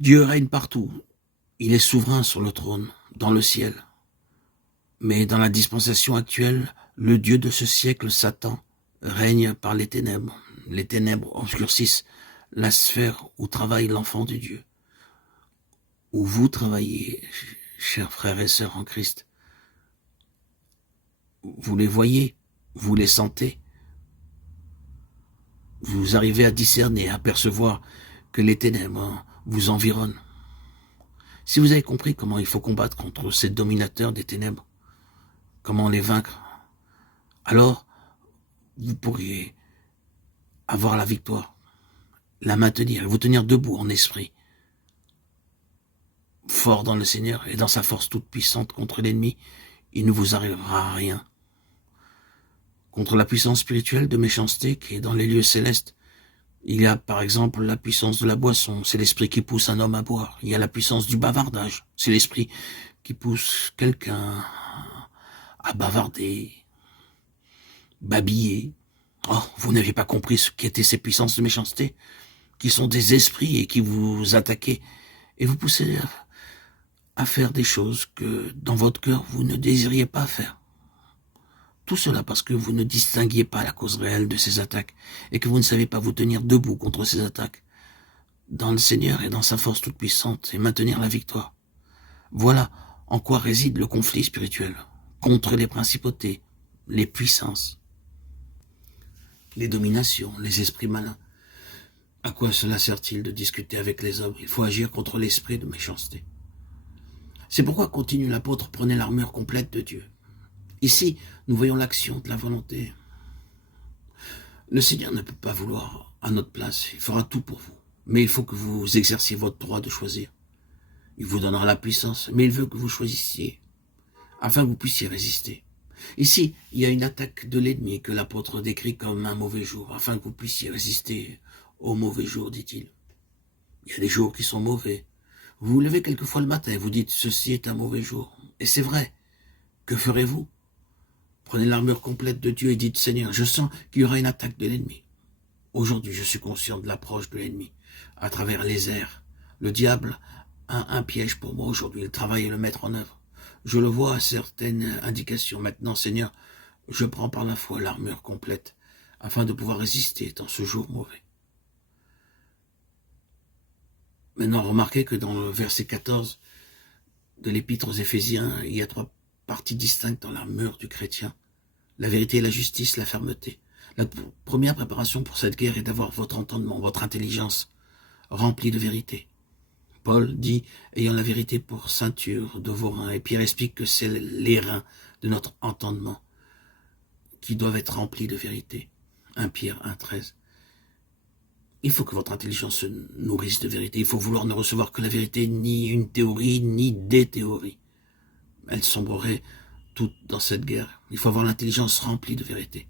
Dieu règne partout. Il est souverain sur le trône, dans le ciel. Mais dans la dispensation actuelle, le Dieu de ce siècle, Satan, règne par les ténèbres. Les ténèbres obscurcissent la sphère où travaille l'enfant de Dieu. Où vous travaillez, chers frères et sœurs en Christ. Vous les voyez, vous les sentez. Vous arrivez à discerner, à percevoir que les ténèbres vous environnent. Si vous avez compris comment il faut combattre contre ces dominateurs des ténèbres, comment les vaincre, alors vous pourriez avoir la victoire, la maintenir, vous tenir debout en esprit, fort dans le Seigneur et dans sa force toute puissante contre l'ennemi. Il ne vous arrivera rien. Contre la puissance spirituelle de méchanceté qui est dans les lieux célestes, il y a par exemple la puissance de la boisson, c'est l'esprit qui pousse un homme à boire. Il y a la puissance du bavardage, c'est l'esprit qui pousse quelqu'un à bavarder, babiller. Oh, vous n'avez pas compris ce qu'étaient ces puissances de méchanceté, qui sont des esprits et qui vous attaquaient et vous poussez à faire des choses que dans votre cœur vous ne désiriez pas faire. Tout cela parce que vous ne distinguiez pas la cause réelle de ces attaques et que vous ne savez pas vous tenir debout contre ces attaques dans le Seigneur et dans sa force toute puissante et maintenir la victoire. Voilà en quoi réside le conflit spirituel contre les principautés, les puissances, les dominations, les esprits malins. À quoi cela sert-il de discuter avec les hommes? Il faut agir contre l'esprit de méchanceté. C'est pourquoi continue l'apôtre, prenez l'armure complète de Dieu. Ici, nous voyons l'action de la volonté. Le Seigneur ne peut pas vouloir à notre place, il fera tout pour vous. Mais il faut que vous exerciez votre droit de choisir. Il vous donnera la puissance, mais il veut que vous choisissiez, afin que vous puissiez résister. Ici, il y a une attaque de l'ennemi que l'apôtre décrit comme un mauvais jour, afin que vous puissiez résister au mauvais jour, dit-il. Il y a des jours qui sont mauvais. Vous vous levez quelquefois le matin et vous dites « ceci est un mauvais jour ». Et c'est vrai. Que ferez-vous? Prenez l'armure complète de Dieu et dites « Seigneur, je sens qu'il y aura une attaque de l'ennemi. Aujourd'hui, je suis conscient de l'approche de l'ennemi à travers les airs. Le diable a un piège pour moi aujourd'hui. Il travaille à le mettre en œuvre. Je le vois à certaines indications. Maintenant, Seigneur, je prends par la foi l'armure complète afin de pouvoir résister dans ce jour mauvais. » Maintenant, remarquez que dans le verset 14 de l'épître aux Éphésiens, il y a 3 parties distinctes dans l'armure du chrétien. La vérité, la justice, la fermeté. La première préparation pour cette guerre est d'avoir votre entendement, votre intelligence remplie de vérité. Paul dit, ayant la vérité pour ceinture de vos reins. Et Pierre explique que c'est les reins de notre entendement qui doivent être remplis de vérité. 1 Pierre 1,13. Il faut que votre intelligence se nourrisse de vérité. Il faut vouloir ne recevoir que la vérité, ni une théorie, ni des théories. Elles sombreraient toutes dans cette guerre. Il faut avoir l'intelligence remplie de vérité.